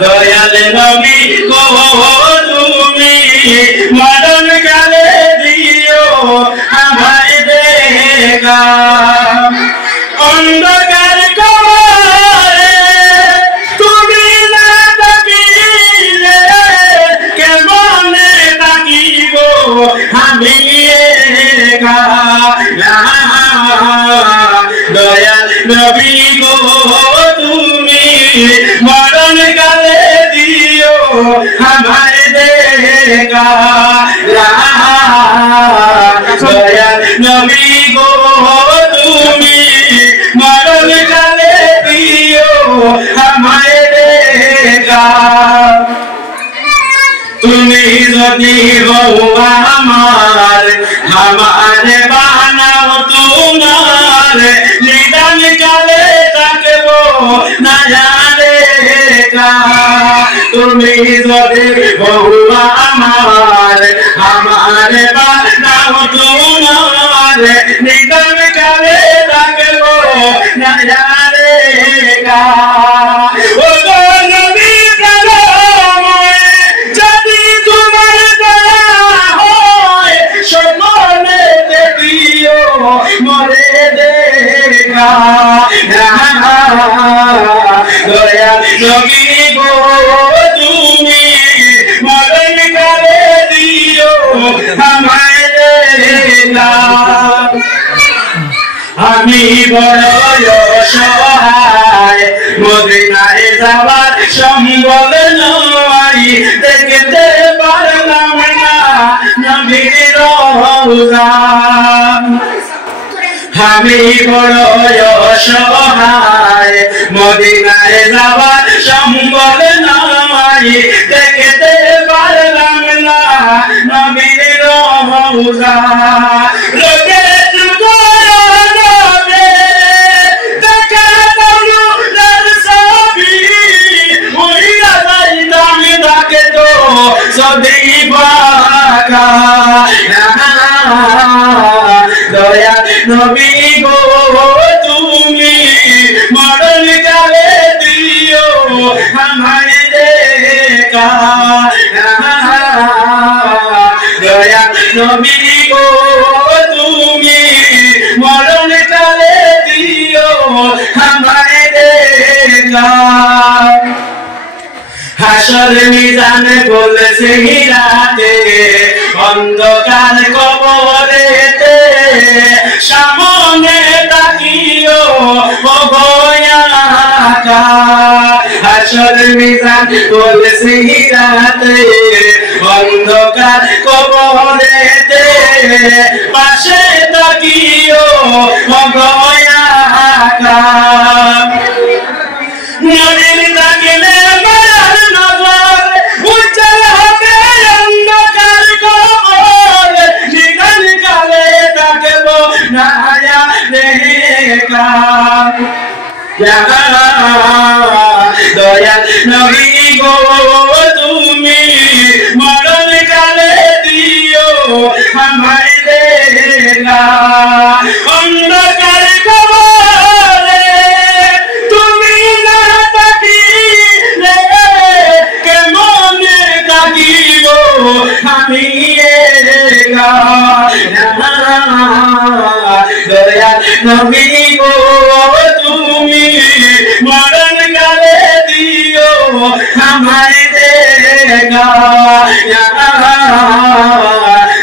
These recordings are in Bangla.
দয়াল নবী গো তুমি মরণ কালে দিও আমায় দেখা অন্ধকার কবরে তুমি না থাকিলে কেমনে থাকিব আমি একা দয়াল নবী গো তুমি মরণ কালে দিও আমায় দেখা দয়াল নবী গো তুমি মরণ কালে দিও আমায় দেখা তুমি যদি হও আমার বানাও তোমার নিদান কালে থাকব না জানে তুমি যদি হও আমার বানাও তোমার নিদান কালে থাকব না জানে মরে দেখা দয়াল নবী গো তুমি মরণ কালে দিও আমায় দেখা আমি বড় অসহায় মদিনায় যাবার সম্ভব নয় দেখতে পারলাম না নবীর রওজা আমি বড় অসহায় মদিনায় যাবার সম্ভব নয় দেখতে পারলাম না নবীর রওজা লোকে দয়াল নবী গো তুমি মরণ কালে দিও আমায় দেখা দয়াল নবী গো তুমি মরণ কালে দিও আমায় দেখা হাসর মিজান বলছে রাতে অন্ধকার কবরেতে সামনে তাকিও ও ভয়াকা হাসর মিজান বলছে রাতে অন্ধকার কবরেতে পাশে তাকিও ও ভয়াকা নবীর তাকিলে দয়াল নবী গো তুমি মরণ কালে দিও আমায় দেখা অন্ধকার কবরে তুমি না থাকিলে কেমনে থাকিব আমি একা দয়াল নবী গো তুমি মরণ কালে দিও আমায় দেখা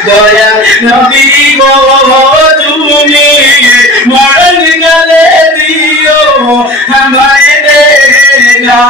দয়াল নবী গো তুমি মরণ কালে দিও আমায় দেখা